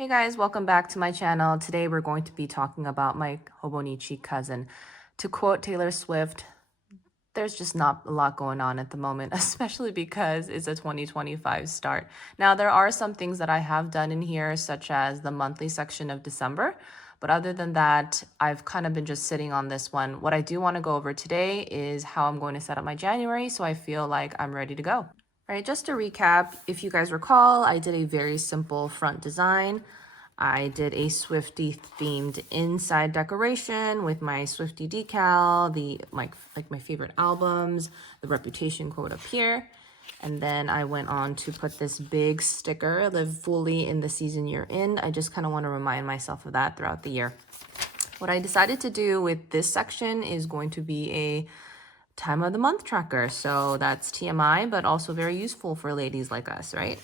Hey guys, welcome back to my channel. Today we're going to be talking about my Hobonichi cousin. To quote Taylor Swift, there's just not a lot going on at the moment, especially because it's a 2025 start. Now, there are some things that I have done in here, such as the monthly section of December. But other than that, I've kind of been just sitting on this one. What I do want to go over today is how I'm going to set up my January so I feel like I'm ready to go. All right, just to recap, if you guys recall, I did a very simple front design. I did a Swiftie themed inside decoration with my Swiftie decal, my favorite albums, the Reputation quote up here. And then I went on to put this big sticker, live fully in the season you're in. I just kind of want to remind myself of that throughout the year. What I decided to do with this section is going to be a time of the month tracker. So that's TMI, but also very useful for ladies like us, right?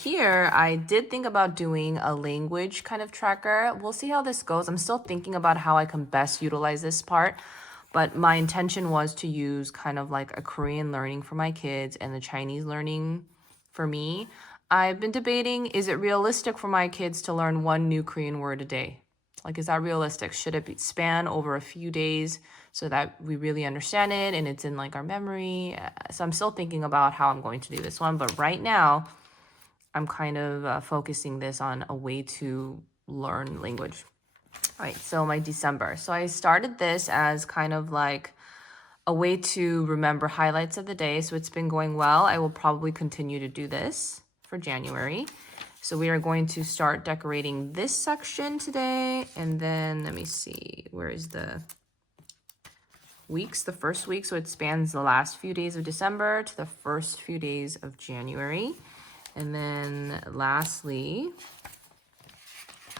Here, I did think about doing a language kind of tracker. We'll see how this goes. I'm still thinking about how I can best utilize this part, but my intention was to use kind of like a Korean learning for my kids and the Chinese learning for me. I've been debating, is it realistic for my kids to learn one new Korean word a day? Like, is that realistic? Should it span over a few days so that we really understand it and it's in like our memory? So I'm still thinking about how I'm going to do this one, but right now, I'm kind of focusing this on a way to learn language. All right, so my December. So I started this as kind of like a way to remember highlights of the day. So it's been going well. I will probably continue to do this for January. So we are going to start decorating this section today. And then let me see, where is the weeks? The first week. So it spans the last few days of December to the first few days of January. And then lastly,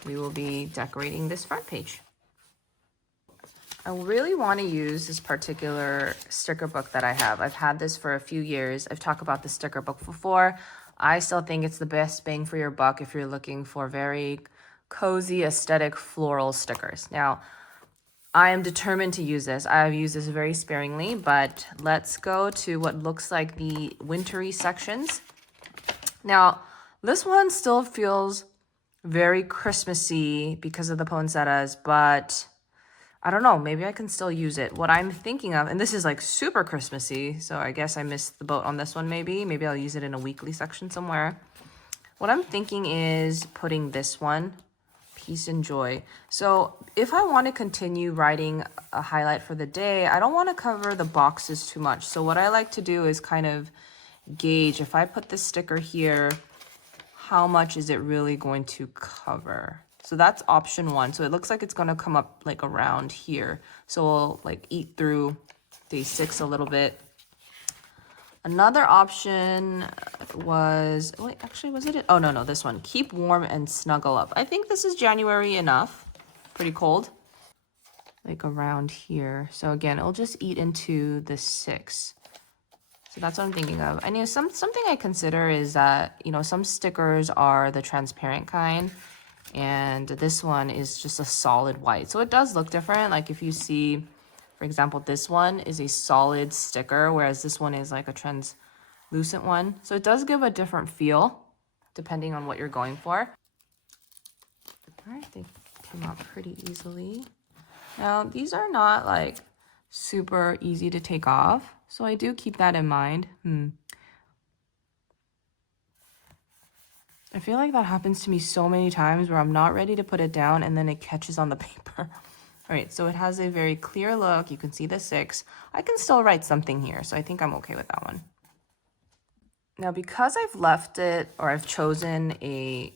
we will be decorating this front page. I really want to use this particular sticker book that I have. I've had this for a few years. I've talked about the sticker book before. I still think it's the best bang for your buck if you're looking for very cozy, aesthetic, floral stickers. Now, I am determined to use this. I've used this very sparingly, but let's go to what looks like the wintry sections. Now, this one still feels very Christmassy because of the poinsettias, but I don't know, maybe I can still use it. What I'm thinking of, and this is like super Christmassy, so I guess I missed the boat on this one maybe. Maybe I'll use it in a weekly section somewhere. What I'm thinking is putting this one, Peace and Joy. So if I want to continue writing a highlight for the day, I don't want to cover the boxes too much. So what I like to do is kind of gauge, if I put this sticker here, how much is it really going to cover? So that's option one. So it looks like it's going to come up like around here. So we'll like eat through day 6 a little bit. Another option was, wait, actually, was it? Oh, no, this one. Keep warm and snuggle up. I think this is January enough. Pretty cold. Like around here. So again, it'll just eat into the 6. So that's what I'm thinking of. I know something I consider is that, some stickers are the transparent kind, and this one is just a solid white. So it does look different. Like if you see, for example, this one is a solid sticker, whereas this one is like a translucent one. So it does give a different feel depending on what you're going for. All right, they came out pretty easily. Now, these are not like super easy to take off. So I do keep that in mind. I feel like that happens to me so many times where I'm not ready to put it down and then it catches on the paper. All right, so it has a very clear look. You can see the 6. I can still write something here, so I think I'm okay with that one. Now, because I've left it, or I've chosen a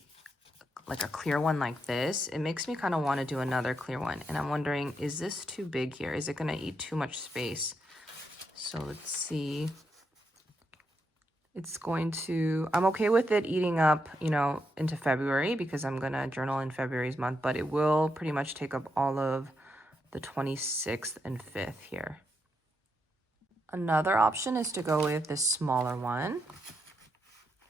clear one like this, it makes me kind of want to do another clear one. And I'm wondering, is this too big here? Is it going to eat too much space? So let's see. It's going to, I'm okay with it eating up, into February because I'm going to journal in February's month, but it will pretty much take up all of the 26th and 5th here. Another option is to go with this smaller one,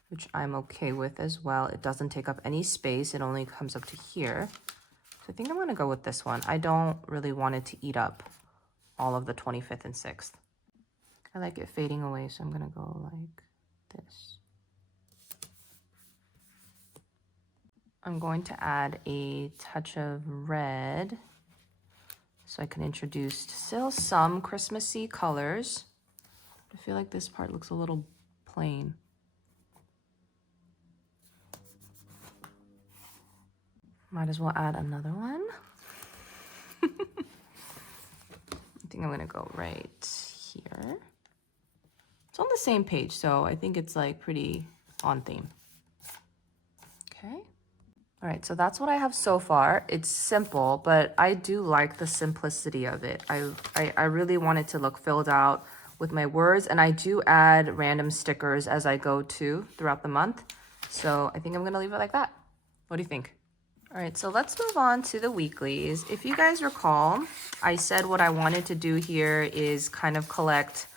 which I'm okay with as well. It doesn't take up any space. It only comes up to here. So I think I'm going to go with this one. I don't really want it to eat up all of the 25th and 6th. I like it fading away, so I'm going to go like this. I'm going to add a touch of red so I can introduce still some Christmassy colors. I feel like this part looks a little plain. Might as well add another one. I think I'm gonna go right here. It's on the same page, so I think it's like pretty on theme. Okay. All right, so that's what I have so far. It's simple, but I do like the simplicity of it. I really want it to look filled out with my words, and I do add random stickers as I go too throughout the month. So I think I'm gonna leave it like that. What do you think? All right, so let's move on to the weeklies. If you guys recall, I said what I wanted to do here is kind of collect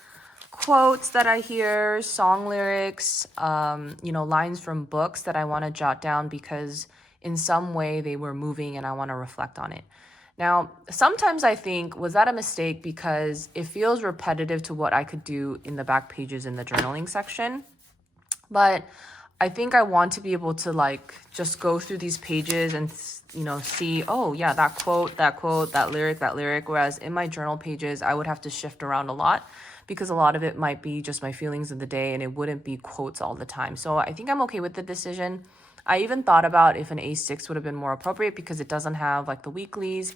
quotes that I hear, song lyrics, you know, lines from books that I want to jot down because in some way they were moving and I want to reflect on it. Now, sometimes I think, was that a mistake because it feels repetitive to what I could do in the back pages in the journaling section? But I think I want to be able to like just go through these pages and, you know, see, oh yeah, that quote, that lyric. Whereas in my journal pages, I would have to shift around a lot because a lot of it might be just my feelings of the day and it wouldn't be quotes all the time. So I think I'm okay with the decision. I even thought about if an A6 would have been more appropriate because it doesn't have like the weeklies.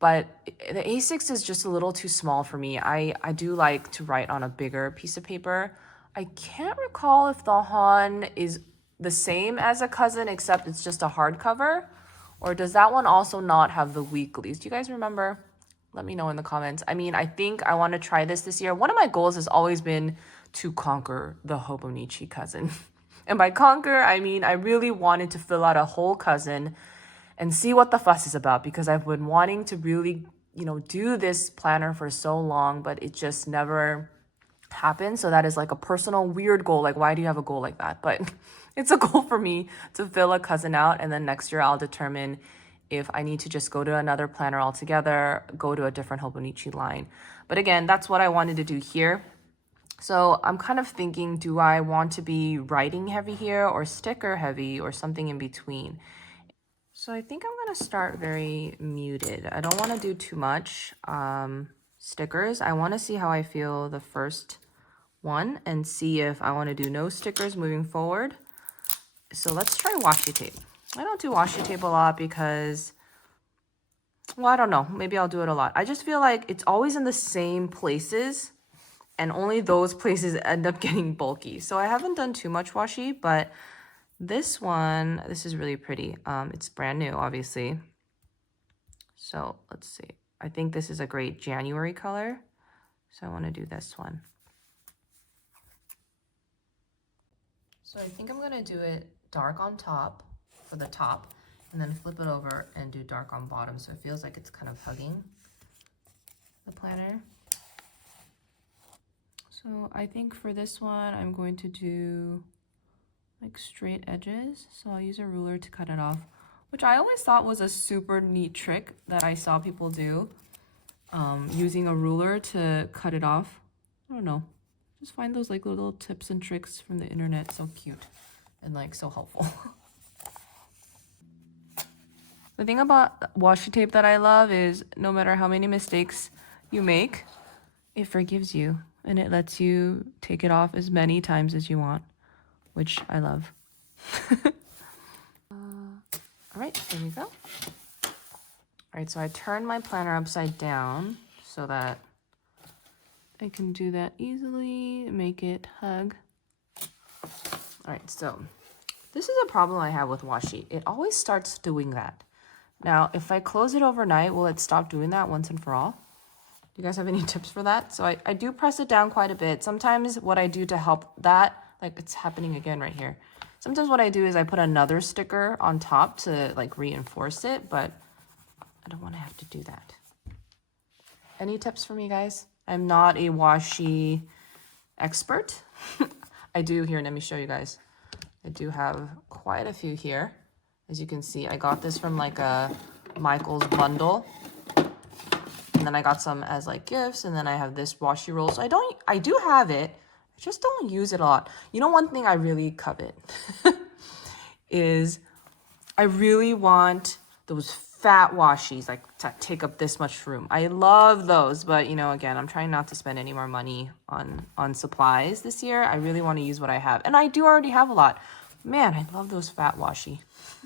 But the A6 is just a little too small for me. I do like to write on a bigger piece of paper. I can't recall if the Han is the same as a cousin, except it's just a hardcover. Or does that one also not have the weeklies? Do you guys remember? Let me know in the comments. I mean, I think I want to try this year. One of my goals has always been to conquer the Hobonichi cousin. And by conquer, I mean I really wanted to fill out a whole cousin and see what the fuss is about because I've been wanting to really, you know, do this planner for so long, but it just never happened. So that is like a personal weird goal. Like, why do you have a goal like that? But it's a goal for me to fill a cousin out. And then next year I'll determine if I need to just go to another planner altogether, go to a different Hobonichi line. But again, that's what I wanted to do here. So I'm kind of thinking, do I want to be writing heavy here or sticker heavy or something in between? So I think I'm going to start very muted. I don't want to do too much stickers. I want to see how I feel the first one and see if I want to do no stickers moving forward. So let's try washi tape. I don't do washi tape a lot because, well, I don't know. Maybe I'll do it a lot. I just feel like it's always in the same places and only those places end up getting bulky. So I haven't done too much washi, but this one, this is really pretty. It's brand new, obviously. So let's see. I think this is a great January color. So I want to do this one. So I think I'm going to do it dark on top for the top and then flip it over and do dark on bottom. So it feels like it's kind of hugging the planner. So I think for this one, I'm going to do like straight edges. So I'll use a ruler to cut it off, which I always thought was a super neat trick that I saw people do, using a ruler to cut it off. I don't know. Just find those like little tips and tricks from the internet so cute and like so helpful. The thing about washi tape that I love is no matter how many mistakes you make, it forgives you and it lets you take it off as many times as you want, which I love. All right, there we go. All right, so I turn my planner upside down so that I can do that easily, make it hug. All right, so this is a problem I have with washi. It always starts doing that. Now, if I close it overnight, will it stop doing that once and for all? Do you guys have any tips for that? So I do press it down quite a bit. Sometimes what I do to help that, like it's happening again right here. Sometimes what I do is I put another sticker on top to like reinforce it, but I don't want to have to do that. Any tips for me, guys? I'm not a washi expert. I do here, let me show you guys. I do have quite a few here. As you can see, I got this from like a Michael's bundle. And then I got some as like gifts, and then I have this washi roll. So I do have it, I just don't use it a lot. You know, one thing I really covet is I really want those fat washies, like to take up this much room. I love those, but you know, again, I'm trying not to spend any more money on supplies this year. I really want to use what I have, and I do already have a lot. Man, I love those fat washi.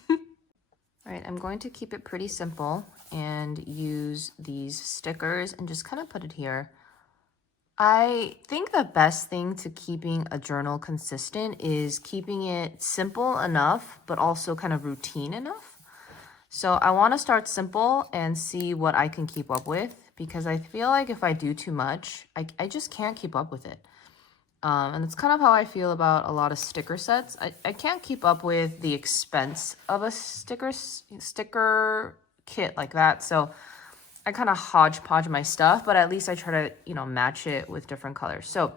All right, I'm going to keep it pretty simple and use these stickers and just kind of put it here. I think the best thing to keeping a journal consistent is keeping it simple enough, but also kind of routine enough. So I want to start simple and see what I can keep up with, because I feel like if I do too much, I just can't keep up with it. And it's kind of how I feel about a lot of sticker sets. I can't keep up with the expense of a sticker kit like that. So I kind of hodgepodge my stuff, but at least I try to, you know, match it with different colors. So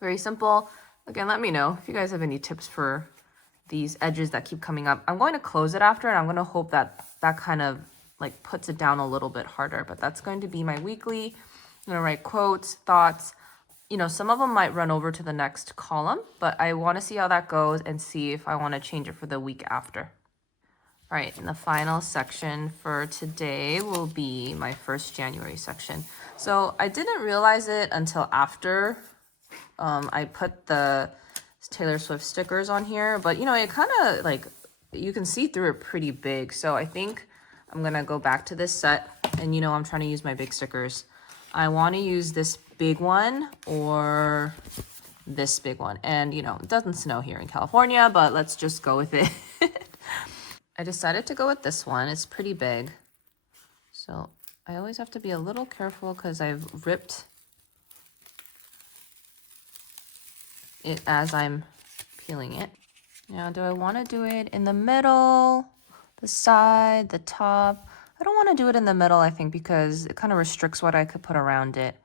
very simple. Again, let me know if you guys have any tips for these edges that keep coming up. I'm going to close it after, and I'm going to hope that that kind of like puts it down a little bit harder, but that's going to be my weekly. I'm going to write quotes, thoughts. You know, some of them might run over to the next column, but I want to see how that goes and see if I want to change it for the week after. All right, and the final section for today will be my 1st January section. So I didn't realize it until after I put the Taylor Swift stickers on here, but you know, it kind of like, you can see through it pretty big. So I think I'm gonna go back to this set, and you know, I'm trying to use my big stickers. I want to use this big one or this big one. And you know, it doesn't snow here in California, but let's just go with it. I decided to go with this one. It's pretty big. So I always have to be a little careful because I've ripped it as I'm peeling it. Now, do I want to do it in the middle, the side, the top? I don't want to do it in the middle, I think, because it kind of restricts what I could put around it.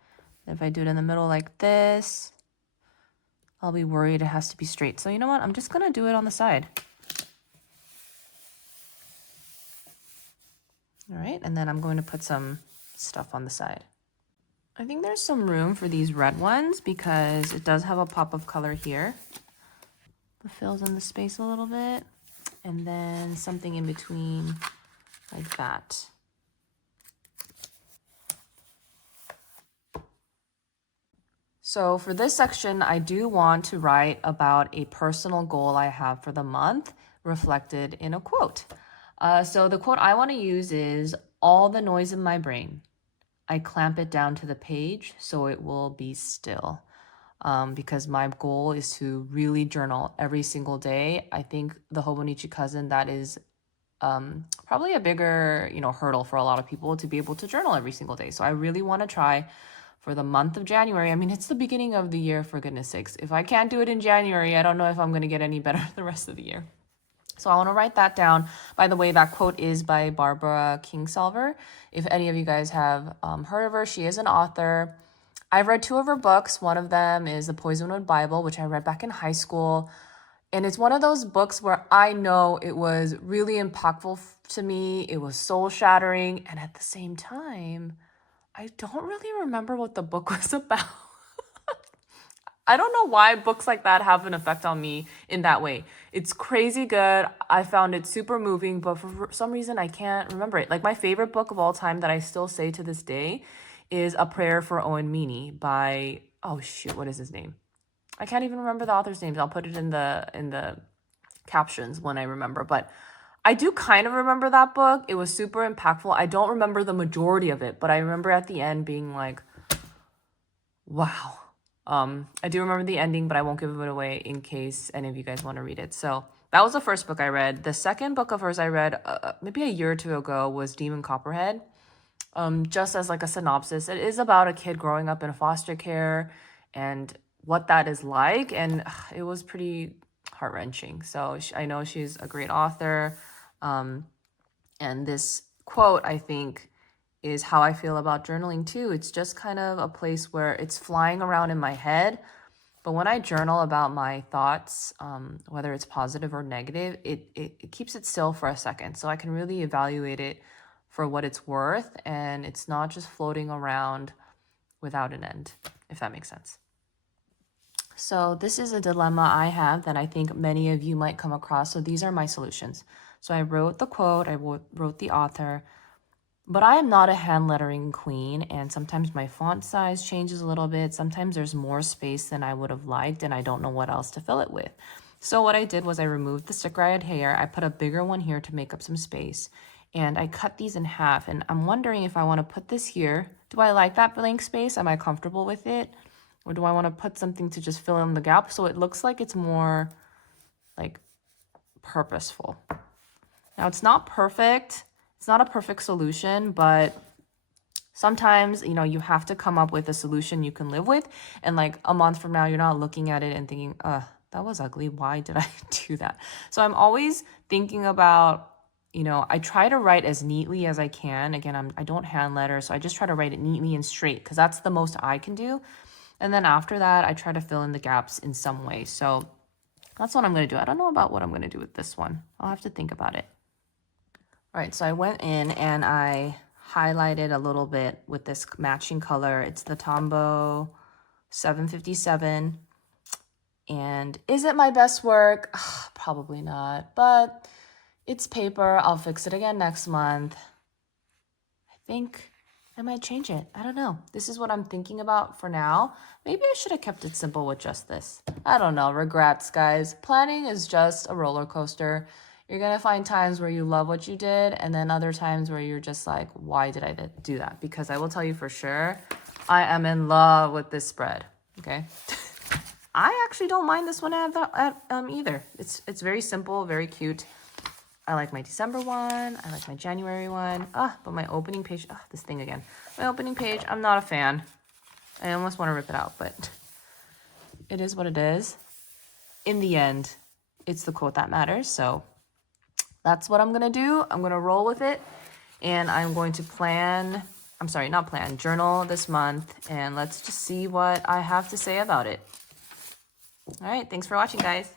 If I do it in the middle like this, I'll be worried it has to be straight. So you know what? I'm just going to do it on the side. All right, and then I'm going to put some stuff on the side. I think there's some room for these red ones because it does have a pop of color here. It fills in the space a little bit, and then something in between like that. So for this section, I do want to write about a personal goal I have for the month reflected in a quote. So the quote I want to use is, "All the noise in my brain, I clamp it down to the page so it will be still." Because my goal is to really journal every single day. I think the Hobonichi cousin, that is probably a bigger, you know, hurdle for a lot of people to be able to journal every single day. So I really want to try for the month of January. I mean, it's the beginning of the year, for goodness sakes. If I can't do it in January, I don't know if I'm going to get any better the rest of the year. So I want to write that down. By the way, that quote is by Barbara Kingsolver. If any of you guys have heard of her, she is an author. I've read 2 of her books. One of them is The Poisonwood Bible, which I read back in high school. And it's one of those books where I know it was really impactful to me. It was soul shattering. And at the same time, I don't really remember what the book was about. I don't know why books like that have an effect on me in that way. It's crazy good. I found it super moving, but for some reason I can't remember it. Like, my favorite book of all time that I still say to this day is A Prayer for Owen Meany by, oh shoot, what is his name? I can't even remember the author's names. I'll put it in the captions when I remember, but I do kind of remember that book. It was super impactful. I don't remember the majority of it, but I remember at the end being like, wow. I do remember the ending, but I won't give it away in case any of you guys want to read it. So that was the first book I read. The second book of hers I read maybe a year or 2 ago was Demon Copperhead. Just as like a synopsis, it is about a kid growing up in foster care and what that is like, and it was pretty heart-wrenching. So I know she's a great author, and this quote, I think, is how I feel about journaling too. It's just kind of a place where it's flying around in my head, but when I journal about my thoughts, whether it's positive or negative, it keeps it still for a second, so I can really evaluate it for what it's worth, and it's not just floating around without an end, if that makes sense. So this is a dilemma I have that I think many of you might come across. So these are my solutions. So I wrote the quote, I wrote the author, but I am not a hand lettering queen, and sometimes my font size changes a little bit. Sometimes there's more space than I would have liked, and I don't know what else to fill it with. So what I did was I removed the sticker I had here. I put a bigger one here to make up some space, and I cut these in half. And I'm wondering if I want to put this here. Do I like that blank space? Am I comfortable with it? Or do I want to put something to just fill in the gap so it looks like it's more like purposeful? Now it's not perfect. It's not a perfect solution, but sometimes, you know, you have to come up with a solution you can live with. And like a month from now, you're not looking at it and thinking, that was ugly. Why did I do that? So I'm always thinking about, you know, I try to write as neatly as I can. Again, I don't hand letter, so I just try to write it neatly and straight because that's the most I can do. And then after that, I try to fill in the gaps in some way. So that's what I'm going to do. I don't know about what I'm going to do with this one. I'll have to think about it. All right, so I went in and I highlighted a little bit with this matching color. It's the Tombow 757. And is it my best work? Probably not, but it's paper. I'll fix it again next month. I think I might change it. I don't know. This is what I'm thinking about for now. Maybe I should have kept it simple with just this. I don't know. Regrets, guys. Planning is just a roller coaster. You're going to find times where you love what you did, and then other times where you're just like, why did I do that? Because I will tell you for sure, I am in love with this spread, okay? I actually don't mind this one either. It's very simple, very cute. I like my December one. I like my January one. But my opening page, this thing again. My opening page, I'm not a fan. I almost want to rip it out, but it is what it is. In the end, it's the quote that matters, so that's what I'm going to do. I'm going to roll with it, and I'm going to journal this month, and let's just see what I have to say about it. All right, thanks for watching, guys.